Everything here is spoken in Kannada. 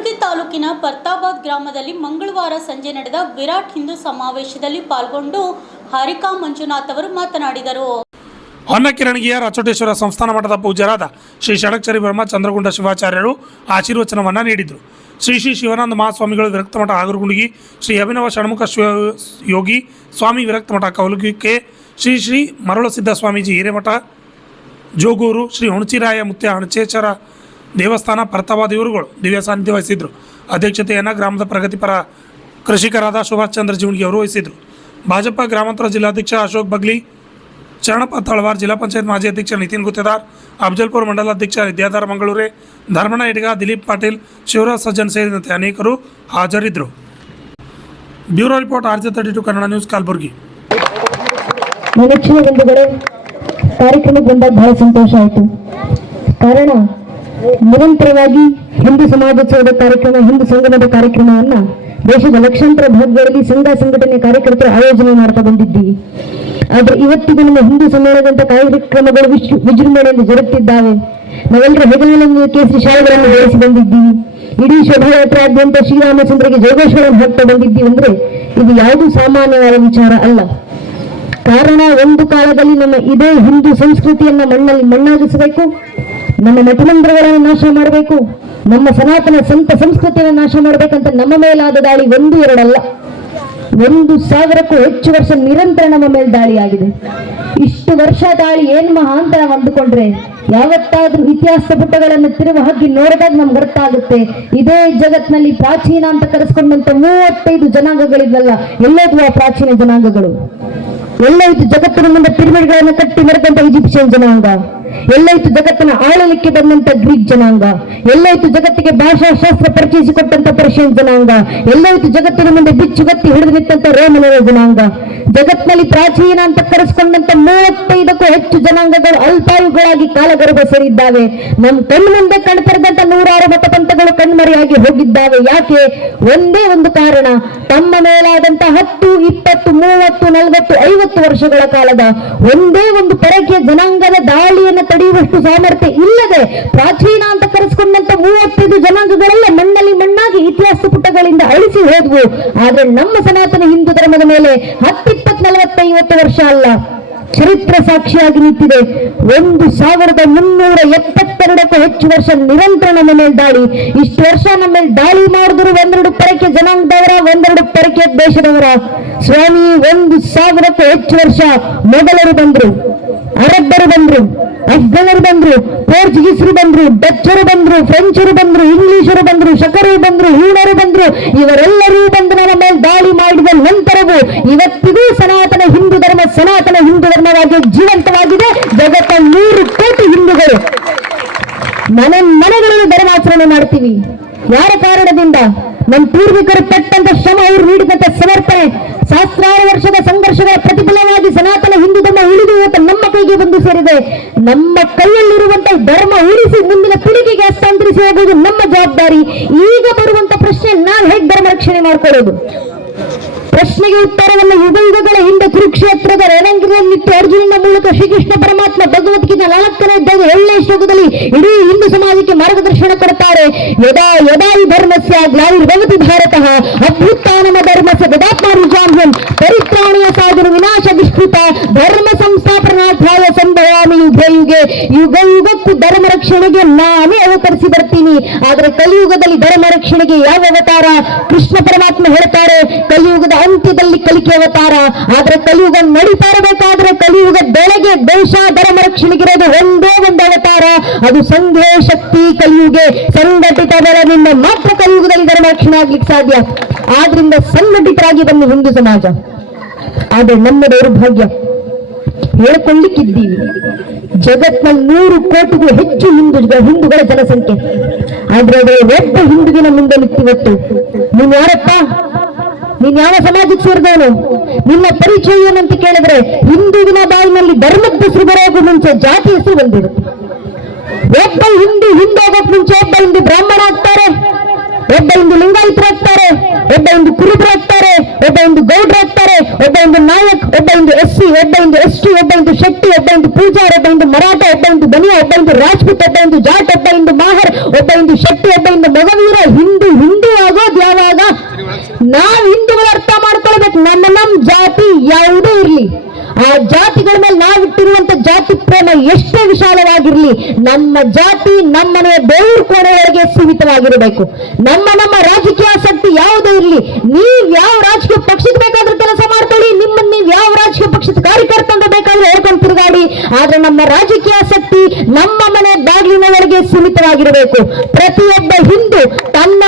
ಕಲಬುರಗಿ ತಾಲೂಕಿನ ಪರ್ತಾಬಾದ್ ಗ್ರಾಮದಲ್ಲಿ ಮಂಗಳವಾರ ಸಂಜೆ ನಡೆದ ವಿರಾಟ್ ಹಿಂದೂ ಸಮಾವೇಶದಲ್ಲಿ ಪಾಲ್ಗೊಂಡು ಹಾರಿಕಾ ಮಂಜುನಾಥ್ ಅವರು ಮಾತನಾಡಿದರು. ಹೊನ್ನಕಿರಣಗಿಯ ರಚೋಟೇಶ್ವರ ಸಂಸ್ಥಾನ ಮಠದ ಪೂಜ್ಯರಾದ ಶ್ರೀ ಷಡಕ್ಷರಿ ಬ್ರಹ್ಮ ಚಂದ್ರಗುಂಡ ಶಿವಾಚಾರ್ಯರು ಆಶೀರ್ವಚನವನ್ನು ನೀಡಿದರು. ಶ್ರೀ ಶಿವಾನಂದ ಮಹಾಸ್ವಾಮಿಗಳು ವಿರಕ್ತ ಮಠ ಆಗರಗುಂಡಿಗಿ, ಶ್ರೀ ಅಭಿನವ ಷಣ್ಮುಖ ಯೋಗಿ ಸ್ವಾಮಿ ವಿರಕ್ತ ಮಠ ಕೌಲುಗಿಕೆ, ಶ್ರೀ ಮರಳುಸಿದ್ಧ ಸ್ವಾಮೀಜಿ ಹಿರೇಮಠ ಜೋಗೂರು, ಶ್ರೀ ಹುಣಚಿರಾಯ ಮುತ್ಯ ಹಣಚೇಶ್ವರ ದೇವಸ್ಥಾನ ಪರ್ತಾಬಾದ್ ಇವರುಗಳು ದಿವ್ಯ ಸಾನ್ನಿಧ್ಯ ವಹಿಸಿದರು. ಅಧ್ಯಕ್ಷತೆಯನ್ನು ಗ್ರಾಮದ ಪ್ರಗತಿಪರ ಕೃಷಿಕರಾದ ಸುಭಾಷ್ ಚಂದ್ರ ಜೀವಣಿಗೆ ಅವರು ವಹಿಸಿದರು. ಭಾಜಪ ಗ್ರಾಮಾಂತರ ಜಿಲ್ಲಾಧ್ಯಕ್ಷ ಅಶೋಕ್ ಬಗ್ಲಿ, ಶರಣಪ್ಪ ತಳವಾರ್, ಜಿಲ್ಲಾ ಪಂಚಾಯತ್ ಮಾಜಿ ಅಧ್ಯಕ್ಷ ನಿತಿನ್ ಗುತ್ತೇದಾರ್, ಅಫಜಲ್ಪುರ ಮಂಡಲಾಧ್ಯಕ್ಷ ವಿದ್ಯಾಧರ ಮಂಗಳೂರೆ, ಧರ್ಮಣ್ಣ ಇಡಗ, ದಿಲೀಪ್ ಪಾಟೀಲ್, ಶಿವರಾಜ್ ಸಜ್ಜನ್ ಸೇರಿದಂತೆ ಅನೇಕರು ಹಾಜರಿದ್ದರು. Bureau report RJ32 Kannada news, Kalaburagi. ಕಾರ್ಯಕ್ರಮಕ್ಕೆ ಬಂದಾಗ ಬಹಳ ಸಂತೋಷ ಆಯಿತು. ಕಾರಣ ನಿರಂತರವಾಗಿ ಹಿಂದೂ ಸಮಾಜೋತ್ಸವದ ಕಾರ್ಯಕ್ರಮ, ಹಿಂದೂ ಸಂಗಮದ ಕಾರ್ಯಕ್ರಮವನ್ನ ದೇಶದ ಲಕ್ಷಾಂತರ ಭಾಗಗಳಲ್ಲಿ ಸಂಘ ಸಂಘಟನೆ ಕಾರ್ಯಕರ್ತರು ಆಯೋಜನೆ ಮಾಡ್ತಾ ಬಂದಿದ್ದೀವಿ. ಆದ್ರೆ ಇವತ್ತಿಗೂ ನಮ್ಮ ಹಿಂದೂ ಸಮ್ಮೇಳನದಂತ ಕಾರ್ಯಕ್ರಮಗಳು ವಿಜೃಂಭಣೆಯಿಂದ ಜರುಗುತ್ತಿದ್ದಾವೆ. ನಾವೆಲ್ಲರೂ ಹೆಗಲಿನಲ್ಲಿ ಕೇಸರಿ ಶಾಲೆಗಳನ್ನು ಧರಿಸಿ ಬಂದಿದ್ದೀವಿ. ಇಡೀ ಶೋಭಾಯಾತ್ರಾದ್ಯಂತ ಶ್ರೀರಾಮಚಂದ್ರಗೆ ಜೋಗೇಶ್ವರನ್ನು ಹಾಕ್ತಾ ಬಂದಿದ್ದೀವಿ. ಅಂದ್ರೆ ಇದು ಯಾವುದೂ ಸಾಮಾನ್ಯವಾದ ವಿಚಾರ ಅಲ್ಲ. ಕಾರಣ ಒಂದು ಕಾಲದಲ್ಲಿ ನಮ್ಮ ಇದೇ ಹಿಂದೂ ಸಂಸ್ಕೃತಿಯನ್ನ ಮಣ್ಣಾಗಿಸಬೇಕು, ನಮ್ಮ ಮಠಮಂದಿರಗಳನ್ನು ನಾಶ ಮಾಡಬೇಕು, ನಮ್ಮ ಸನಾತನ ಸಂತ ಸಂಸ್ಕೃತಿಯನ್ನು ನಾಶ ಮಾಡಬೇಕಂತ ನಮ್ಮ ಮೇಲಾದ ದಾಳಿ 1-2 ಅಲ್ಲ, 1000ಕ್ಕೂ ಹೆಚ್ಚು ವರ್ಷ ನಿರಂತರ ನಮ್ಮ ಮೇಲೆ ದಾಳಿ ಆಗಿದೆ. ಇಷ್ಟು ವರ್ಷ ದಾಳಿ ಏನ್ ಮಹಾ ಅಂತ ನಾವು ಅಂದುಕೊಂಡ್ರೆ ಯಾವತ್ತಾದ್ರೂ ಇತಿಹಾಸ ಪುಟಗಳನ್ನು ತಿರುವು ಹಾಕಿ ನೋಡಿದಾಗ ನಮ್ಗೆ ಅರ್ಥ ಆಗುತ್ತೆ. ಇದೇ ಜಗತ್ನಲ್ಲಿ ಪ್ರಾಚೀನ ಅಂತ ಕರೆಸ್ಕೊಂಡಂತ 35 ಜನಾಂಗಗಳಿದ್ವಲ್ಲ, ಎಲ್ಲೋದ್ವು ಆ ಪ್ರಾಚೀನ ಜನಾಂಗಗಳು? ಎಲ್ಲೈತು ಜಗತ್ತಿನ ಮುಂದೆ ಪಿರಮಿಡ್ಗಳನ್ನು ಕಟ್ಟಿ ಮೆರೆದಂತ ಈಜಿಪ್ಷಿಯನ್ ಜನಾಂಗ? ಎಲ್ಲೈತು ಜಗತ್ತನ್ನ ಆಳಲಿಕ್ಕೆ ಬಂದಂತ ಗ್ರೀಕ್ ಜನಾಂಗ? ಎಲ್ಲೈತು ಜಗತ್ತಿಗೆ ಭಾಷಾಶಾಸ್ತ್ರ ಪರಿಚಯಿಸಿಕೊಟ್ಟಂತ ಪರ್ಷಿಯನ್ ಜನಾಂಗ? ಎಲ್ಲೈತು ಜಗತ್ತಿನ ಮುಂದೆ ಬಿಚ್ಚುಗತ್ತಿ ಹಿಡಿದು ನಿಂತಂತ ರೋಮನರ ಜನಾಂಗ? ಜಗತ್ನಲ್ಲಿ ಪ್ರಾಚೀನ ಅಂತ ಕರೆಸ್ಕೊಂಡಂತ 35ಕ್ಕೂ ಹೆಚ್ಚು ಜನಾಂಗಗಳು ಅಲ್ಪಾಯುಗಳಾಗಿ ಕಾಲಗರ್ಭ ಸೇರಿದ್ದಾವೆ. ನಮ್ಮ ಕಣ್ಮುಂದೆ ಕಣ್ತರದಂತ 106 ಮತಪಂಥಗಳು ಕಣ್ಮರೆಯಾಗಿ ಹೋಗಿದ್ದಾವೆ. ಯಾಕೆ? ಒಂದೇ ಒಂದು ಕಾರಣ, ತಮ್ಮ ಮೇಲಾದಂತ 10, 20, 30, 40, 50 ವರ್ಷಗಳ ಕಾಲದ ಒಂದೇ ಒಂದು ಪರಕೀಯ ಜನಾಂಗದ ದಾಳಿಯನ್ನು ತಡೆಯುವಷ್ಟು ಸಾಮರ್ಥ್ಯ ಇಲ್ಲದೆ ಪ್ರಾಚೀನ ಅಂತ ಕರೆಸ್ಕೊಂಡಂತ 35 ಜನಾಂಗಗಳೆಲ್ಲ ಮಣ್ಣಲ್ಲಿ ಮಣ್ಣಾಗಿ ಇತಿಹಾಸ ಪುಟಗಳಿಂದ ಅಳಿಸಿ ಹೋದ್ವು. ಆದ್ರೆ ನಮ್ಮ ಸನಾತನ ಹಿಂದೂ ಧರ್ಮದ ಮೇಲೆ 10, 20, 40, 50 ವರ್ಷ ಅಲ್ಲ, ಚರಿತ್ರೆ ಸಾಕ್ಷಿಯಾಗಿ ನಿಂತಿದೆ. 1372ಕ್ಕೂ ಹೆಚ್ಚು ವರ್ಷ ನಿರಂತರ ನಮ್ಮ ಮೇಲೆ ದಾಳಿ. ಇಷ್ಟು ವರ್ಷ ನಮ್ಮ ಮೇಲೆ ದಾಳಿ ಮಾಡಿದ್ರು 1-2 ಪರಕೆ ಜನಾಂಗದವರ, 1-2 ಪರಕೆ ದೇಶದವರ. ಸ್ವಾಮಿ 1000ಕ್ಕೂ ಹೆಚ್ಚು ವರ್ಷ ಮೊಘಲರು ಬಂದ್ರು, ಅರಬ್ಬರು ಬಂದ್ರು, ಅಫ್ಘಾನರು ಬಂದ್ರು, ಪೋರ್ಚುಗೀಸರು ಬಂದ್ರು, ಡಚ್ಚರು ಬಂದ್ರು, ಫ್ರೆಂಚರು ಬಂದ್ರು, ಇಂಗ್ಲಿಷರು ಬಂದ್ರು, ಶಕರು ಬಂದ್ರು, ಹೂಣರು ಬಂದ್ರು. ಇವರೆಲ್ಲರೂ ಬಂದು ನಮ್ಮ ಮೇಲೆ ದಾಳಿ ಮಾಡಿದ ನಂತರವೂ ಇವತ್ತಿಗೂ ಸನಾತನ ಹಿಂದೂ ಧರ್ಮವಾಗಿ ಜೀವಂತವಾಗಿದೆ. ಜಗತ್ತ 100 ಕೋಟಿ ಹಿಂದೂಗಳು ಮನೆಗಳಲ್ಲಿ ಧರ್ಮಾಚರಣೆ ಮಾಡ್ತೀವಿ. ಯಾರ ಕಾರಣದಿಂದ? ನಮ್ಮ ಪೂರ್ವಿಕರು ಪಟ್ಟಂತ ಶ್ರಮ, ಅವರು ನೀಡಿದಂತ ಸಮರ್ಪಣೆ, ಸಹಸ್ರಾರು ವರ್ಷದ ಸಂಘರ್ಷಗಳ ಪ್ರತಿಫಲವಾಗಿ ಸನಾತನ ಹಿಂದೂ ಧರ್ಮ ಉಳಿದು ಇವತ್ತು ನಮ್ಮ ಕೈಗೆ ಬಂದು ಸೇರಿದೆ. ನಮ್ಮ ಕೈಯಲ್ಲಿರುವಂತಹ ಧರ್ಮ ಉಳಿಸಿ ಮುಂದಿನ ಪೀಳಿಗೆಗೆ ಹಸ್ತಾಂತರಿಸಿ ಹೋಗುವುದು ನಮ್ಮ ಜವಾಬ್ದಾರಿ. ಈಗ ಬರುವಂತ ಪ್ರಶ್ನೆ, ನಾವು ಹೇಗೆ ಧರ್ಮ ರಕ್ಷಣೆ ಮಾಡ್ಕೊಳ್ಳೋದು? ಪ್ರಶ್ನೆಗೆ ಉತ್ತರವನ್ನು ಯುಗಗಳ ಹಿಂದೆ ಕುರುಕ್ಷೇತ್ರದ ರಣರಂಗದಲ್ಲಿಟ್ಟು ಅರ್ಜುನನ ಮೂಲಕ ಶ್ರೀಕೃಷ್ಣ ಪರಮಾತ್ಮ ಭಗವದ್ಗೀತೆ 4ನೇ ಅಧ್ಯಾಯದ 7ನೇ ಶ್ಲೋಕದಲ್ಲಿ ಇಡೀ ಹಿಂದೂ ಸಮಾಜಕ್ಕೆ ಮಾರ್ಗದರ್ಶನ ಕೊಡ್ತಾರೆ. ಯದಾ ಯದಾ ಹಿ ಧರ್ಮಸ್ಯ ಗ್ಲಾನಿರ್ಭವತಿ ಭಾರತಃ ಅಭ್ಯುತ್ಥಾನಮ ಧರ್ಮಸ್ಯ ತದಾತ್ಮಾನುಜಾಹ್ನಂ ಪರಿತ್ರಾಣಾಯ ಸಾಧನ ವಿನಾಶ ದುಷ್ಕೃತ ಧರ್ಮ ಸಂಸ್ಥಾಪನಾರ್ಥಾಯ ಸಂಭವಾಮಿ ಯುಗೇ ಯುಗೆ. ಯುಗಕ್ಕೂ ಧರ್ಮ ರಕ್ಷಣೆಗೆ ನಾನೇ ಅವತರಿಸಿ ಬರ್ತೀನಿ. ಆದ್ರೆ ಕಲಿಯುಗದಲ್ಲಿ ಧರ್ಮ ರಕ್ಷಣೆಗೆ ಯಾವ ಅವತಾರ? ಕೃಷ್ಣ ಪರಮಾತ್ಮ ಹೇಳ್ತಾರೆ, ಕಲಿಯುಗದ ಅಂತ್ಯದಲ್ಲಿ ಕಲಿಕೆ ಅವತಾರ. ಆದ್ರೆ ಕಲಿಯುಗ ನಡೀತಾ ಇರಬೇಕಾದ್ರೆ ಕಲಿಯುಗ ಬೆಳಗ್ಗೆ ದೇಶ ಧರ್ಮ ರಕ್ಷಣೆಗಿರೋದು ಒಂದೇ ಒಂದು ಅವತಾರ, ಅದು ಸಂಘೇ ಶಕ್ತಿ ಕಲಿಯುಗೆ. ಸಂಘಟಿತ ಬಲದಿಂದ ಮಾತ್ರ ಕಲಿಯುಗದಲ್ಲಿ ಧರ್ಮ ರಕ್ಷಣೆ ಆಗ್ಲಿಕ್ಕೆ ಸಾಧ್ಯ. ಆದ್ರಿಂದ ಸಂಘಟಿತರಾಗಿ ಬಂದು ಹಿಂದೂ ಸಮಾಜ. ಆದ್ರೆ ನಮ್ಮ ದೌರ್ಭಾಗ್ಯ, ಹೇಳ್ಕೊಳ್ಳಿಕ್ಕಿದ್ದೀವಿ ಜಗತ್ನಲ್ಲಿ 100 ಕೋಟಿಗೂ ಹೆಚ್ಚು ಹಿಂದೂಗಳ ಜನಸಂಖ್ಯೆ. ಆದ್ರೆ ಅದೇ ಒಬ್ಬ ಹಿಂದುವಿನ ಮುಂದೆ ನಿಂತಿವತ್ತು. ನೀನ್ ಯಾರಪ್ಪ? ನೀನ್ ಯಾವ ಸಮಾಜಕ್ಕೆ ಸೇರಿದವನು? ನಿನ್ನ ಪರಿಚಯ ಏನಂತ ಕೇಳಿದ್ರೆ ಹಿಂದುವಿನ ಬಾಯಿನಲ್ಲಿ ಧರ್ಮದ ಹೆಸರು ಬರೋದು ಮುಂಚೆ ಜಾತಿ ಹೆಸರು ಬಂದಿರುತ್ತೆ. ಒಬ್ಬ ಹಿಂದೋಗಕ್ ಮುಂಚೆ ಒಬ್ಬ ಹಿಂದೂ ಬ್ರಾಹ್ಮಣ ಆಗ್ತಾರೆ, ಒಬ್ಬ ಹಿಂದೂ ಲಿಂಗಾಯತರಾಗ್ತಾರೆ, ಒಬ್ಬ ಹಿಂದೂ ಕುರುಬರಾಗ್ತಾರೆ, ಒಬ್ಬ ಹಿಂದೂ ಗೌಡ್ರಾಗ್ತಾರೆ, ಒಬ್ಬ ಹಿಂದೂ ನಾಯಕ್, ಒಬ್ಬ ಹಿಂದೂ SC, ಒಬ್ಬ ಹಿಂದೂ ST, ಒಬ್ಬ ಹಿಂದೂ ಶೆಟ್ಟಿ, ಒಬ್ಬ ಹಿಂದೂ ಪೂಜಾರ್, ಒಬ್ಬ ಹಿಂದೂ ಮರಾಠ, ಒಬ್ಬ ಹಿಂದೂ ಬನಿಯಾ, ಒಬ್ಬ ಹಿಂದೂ ರಾಜ್ಪೂತ್, ಒಬ್ಬ ಹಿಂದೂ ಜಾಟ್, ಒಬ್ಬ ಹಿಂದೂ ಮಾಹರ್, ಒಬ್ಬ ಹಿಂದೂ ಶೆಟ್ಟಿ, ಒಬ್ಬ ಹಿಂದೂ ಮಗವೀರ. ಹಿಂದೂ ನಾವು ಹಿಂದೂಗಳು ಅರ್ಥ ಮಾಡ್ಕೊಳ್ಬೇಕು, ನಮ್ಮ ಜಾತಿ ಯಾವುದೇ ಇರ್ಲಿ, ಆ ಜಾತಿಗಳ ಮೇಲೆ ನಾವಿಟ್ಟಿರುವಂತ ಜಾತಿ ಪ್ರೇಮ ಎಷ್ಟೇ ವಿಶಾಲವಾಗಿರ್ಲಿ, ನಮ್ಮ ಜಾತಿ ನಮ್ಮನೆ ದೇವ್ರ ಕೋಣೆಯೊಳಗೆ ಸೀಮಿತವಾಗಿರಬೇಕು. ನಮ್ಮ ರಾಜಕೀಯ ಆಸಕ್ತಿ ಯಾವುದೇ ಇರ್ಲಿ, ನೀವ್ ಯಾವ ರಾಜಕೀಯ ಪಕ್ಷಕ್ಕೆ ಬೇಕಾದ್ರೂ ಕೆಲಸ ಮಾಡ್ಕೊಳ್ಳಿ, ನಿಮ್ಮನ್ನ ನೀವು ಯಾವ ರಾಜಕೀಯ ಪಕ್ಷದ ಕಾರ್ಯಕರ್ತ ಅಂತ ಬೇಕಾದ್ರೂ ಹೇಳ್ಕೊಂಡು ತಿರುಗಾಡಿ, ಆದ್ರೆ ನಮ್ಮ ರಾಜಕೀಯ ಆಸಕ್ತಿ ನಮ್ಮ ಮನೆ ಬಾಗಿಲಿನವರೆಗೆ ಸೀಮಿತವಾಗಿರಬೇಕು. ಪ್ರತಿಯೊಬ್ಬ ಹಿಂದೂ ತನ್ನ